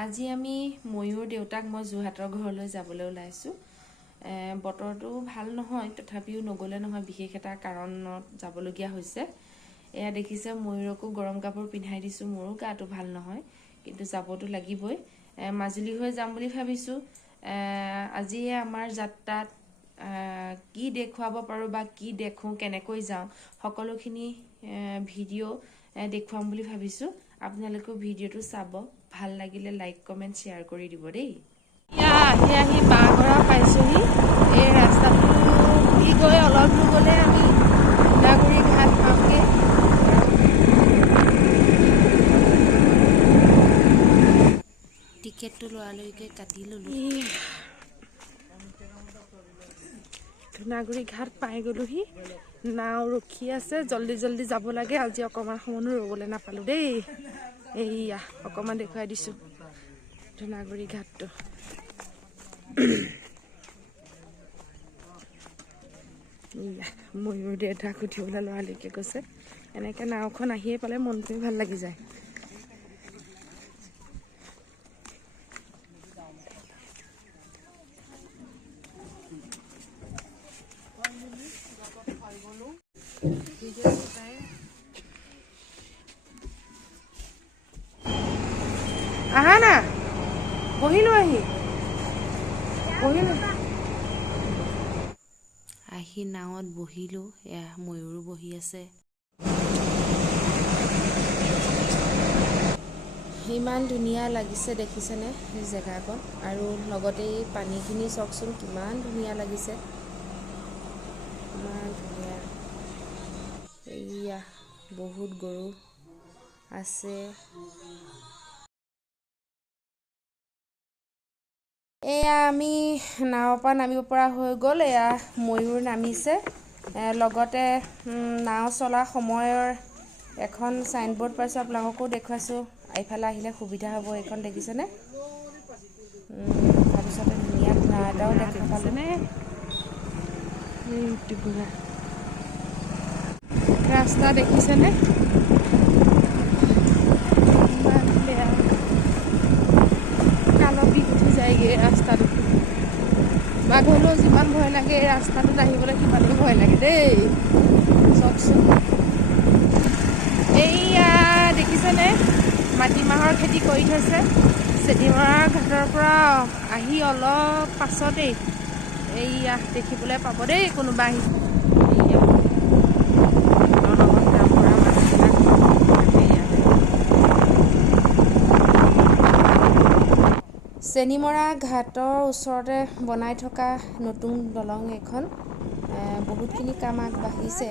আজি আমি ময়ূৰ দেউতাক মই যোৰহাটৰ ঘৰলৈ যাবলৈ ওলাইছোঁ। বতৰটো ভাল নহয়, তথাপিও নগ'লে নহয়, বিশেষ এটা কাৰণত যাবলগীয়া হৈছে। এয়া দেখিছে ময়ূৰকো গৰম কাপোৰ পিন্ধাই দিছোঁ, মোৰো গাটো ভাল নহয়, কিন্তু যাবতো লাগিবই। মাজুলী হৈ যাম বুলি ভাবিছোঁ। আজি আমাৰ যাত্ৰাত কি দেখুৱাব পাৰোঁ বা কি দেখোঁ, কেনেকৈ যাওঁ, সকলোখিনি ভিডিঅ' দেখুৱাম বুলি ভাবিছোঁ। আপোনালোকেও ভিডিঅ'টো চাব, ভাল লাগিলে লাইক কমেণ্ট শ্বেয়াৰ কৰি দিব দেই। আহি বাঁহগৰা পাইছোঁহি। এই ৰাস্তাটো ঘূৰি গৈ অলপ দূৰ গ'লে আমি ধূনাগুৰি ঘাট পামগৈ। টিকেটটো লৰালৰিকৈ কাটি ল'লোঁ। ধূনাগুৰি ঘাট পাই গ'লোহি। নাও ৰখি আছে, জল্দি জল্দি যাব লাগে। আজি অকণমান সময়নো ৰ'বলৈ নাপালোঁ দেই। এইয়া অকণমান দেখুৱাই দিছোঁ ধূনাগুৰি ঘাটটো। এইয়া ময়ূৰ দেউতাক উঠিবলৈ লৰালৰিকৈ গৈছে। এনেকৈ নাওখন আহিয়ে পালে মনটোৱে ভাল লাগি যায়। আহা না, বহিলো আহি নাৱত বহিলোঁ। এয়া ময়ূৰো বহি আছে। ইমান ধুনীয়া লাগিছে দেখিছেনে এই জেগাকণ, আৰু লগতে এই পানীখিনি চাওকচোন কিমান ধুনীয়া লাগিছে, ইমান ধুনীয়া। এইয়া বহুত গৰু আছে। এয়া আমি নাৱৰ পৰা নামিব পৰা হৈ গ'ল। এয়া ময়ূৰ নামিছে। লগতে নাও চলা সময়ৰ এখন চাইনবোৰ্ড পাইছোঁ, আপোনালোককো দেখুৱাইছোঁ। এইফালে আহিলে সুবিধা হ'ব। এইখন দেখিছেনে? তাৰপিছতে ধুনীয়া ঘোঁৰা এটাও দেখা পালেনে? এইটো ঘোঁৰা। ৰাস্তা দেখিছেনে? ইমান বেয়া, কালৰ বিষ উঠি যায়গৈ ৰাস্তাটো। বাঘলৈও যিমান ভয় লাগে, এই ৰাস্তাটোত আহিবলৈ সিমানেই ভয় লাগে দেই। চাওকচোন, এইয়া দেখিছেনে? মাটিমাহৰ খেতি কৰি থৈছে। চেনিমৰা ঘাটৰ পৰা আহি অলপ পাছতেই এইয়া দেখিবলৈ পাব দেই কোনোবা আহিছে। চেনিমৰা ঘাটৰ ওচৰতে বনাই থকা নতুন দলং এখন, বহুতখিনি কাম আগবাঢ়িছে।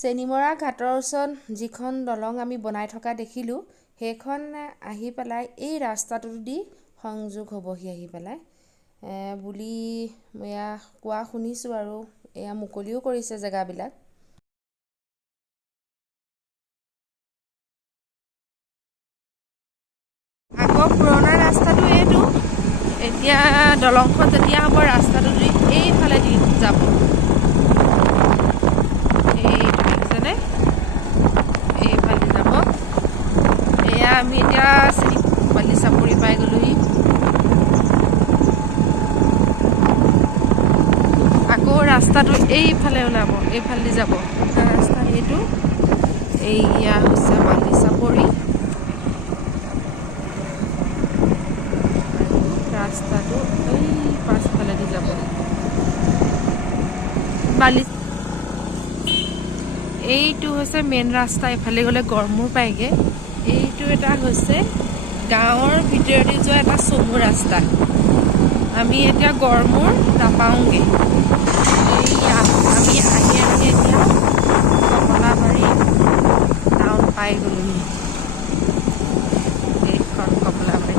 চেনিমৰা ঘাটৰ ওচৰত যিখন দলং আমি বনাই থকা দেখিলোঁ, সেইখন আহি পেলাই এই ৰাস্তাটো দি সংযোগ হ'বহি আহি পেলাই বুলি এয়া কোৱা শুনিছোঁ। আৰু এয়া মুকলিও কৰিছে জেগাবিলাক। আগৰ পুৰণা ৰাস্তাটো এইটো, এতিয়া দলংখন যেতিয়া হ'ব ৰাস্তাটো দি এইফালে দি যাব। এইফালে যাব। এয়া আমি এতিয়া বালি চাপৰি পাই গ'লোহি। আকৌ ৰাস্তাটো এইফালে ওলাব, এইফালে যাব। ৰাস্তা এইটো, এইয়া হৈছে বালি চাপৰি। ৰাস্তাটো এই পাছফালেদি যাব। বালি এইটো হৈছে মেইন ৰাস্তা। এইফালে গ'লে গড়মূৰ পায়গৈ। এইটো এটা হৈছে গাঁৱৰ ভিতৰেদি যোৱা এটা চমু ৰাস্তা। আমি এতিয়া গড়মূৰ নাপাওঁগৈ। এইয়া আমি আহি এতিয়া কমলাবাৰী টাউন পাই গ'লোহি। এইখন কমলাবাৰী।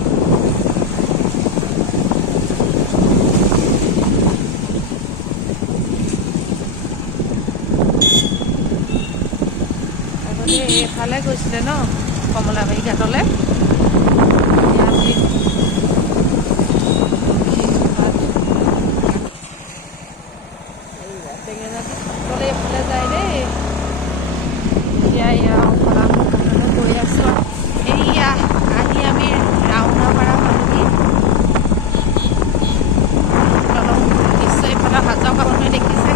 এইফালে গৈছিলে ন কমলাবাৰী ঘাটলৈ টেঙেনাটি ঘাটলৈ এইফালে যায় দেই এতিয়া এয়া ঘাটলৈ গৈ আছোঁ এইয়া আহি আমি ৰাওনাপাৰা পালোহি দলং দৃশ্য এইফালে হাজোৱা মানুহে দেখিছে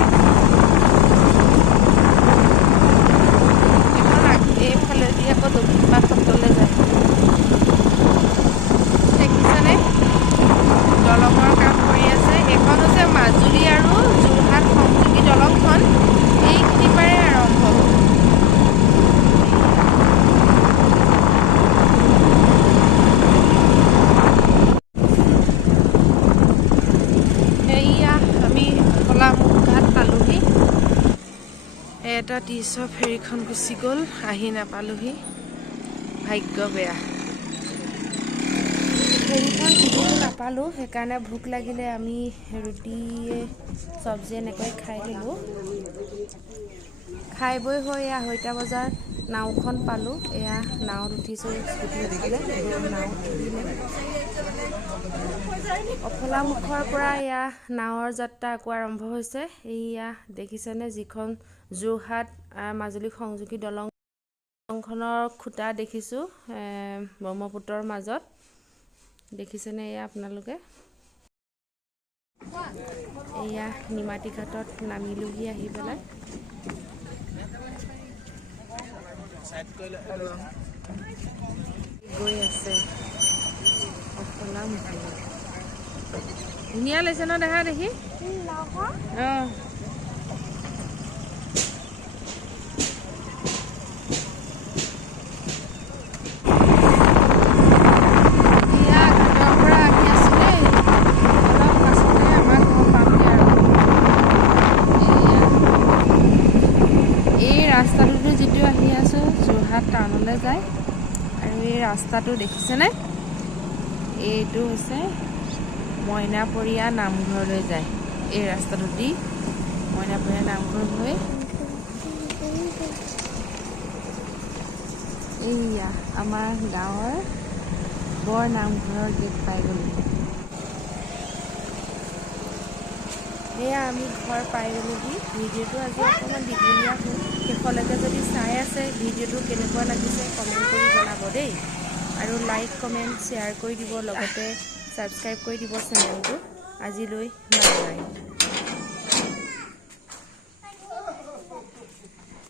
এইফালেদি আকৌ দক্ষিণপাট সত্ৰলৈ যায় দেখিছেনে দলঙৰ কাম কৰি আছে এইখন হৈছে মাজুলী আৰু যোৰহাট সংযোগী দলংখন এইখিনি পাৰে আৰম্ভ এইয়া আমি কলামুখ ঘাট পালোহি এটা 30 ফেৰীখন গুচি গ'ল আহি নাপালোহি ভাগ্য বেয়া ফেৰীখন যিহেতু নাপালোঁ সেইকাৰণে ভোক লাগিলে আমি ৰুটিয়ে চব্জি এনেকৈ খাই ল'লোঁ খাই বৈ হৈ এয়া 2টা বজাৰ নাওখন পালোঁ এয়া নাৱত উঠিছোঁ স্কুটিৰ ফালে নাও উঠিলে অফলামুখৰ পৰা এয়া নাৱৰ যাত্ৰা আকৌ আৰম্ভ হৈছে এইয়া দেখিছেনে যিখন যোৰহাট মাজুলী সংযোগী দলংখনৰ খুঁটা দেখিছোঁ ব্ৰহ্মপুত্ৰৰ মাজত দেখিছেনে এয়া আপোনালোকে এয়া নিমাতী ঘাটত নামিলোহি আহি পেলাই গৈ আছে অফলামুখ ধুনীয়া লাগিছে ন দেখা দেখি অঁ ৰাস্তাটোতো যিটো আহি আছোঁ যোৰহাট টাউনলৈ যায় আৰু এই ৰাস্তাটো দেখিছেনে এইটো হৈছে মইনাপৰীয়া নামঘৰলৈ যায় এই ৰাস্তাটো দি মইনাপৰীয়া নামঘৰ হৈ এইয়া আমাৰ গাঁৱৰ বৰ নামঘৰৰ গেট পাই গ'লোঁ এয়া আমি ঘৰ পাই গ'লোহি ভিডিঅ'টো আজি অকণমান দীঘলীয়া হ'ল শেষলৈকে যদি চাই আছে ভিডিঅ'টো কেনেকুৱা লাগিছে কমেণ্ট কৰি জনাব দেই আৰু লাইক কমেণ্ট শ্বেয়াৰ কৰি দিব লগতে ছাবস্ক্ৰাইব কৰি দিব চেনেলটো আজিলৈ বাই বাই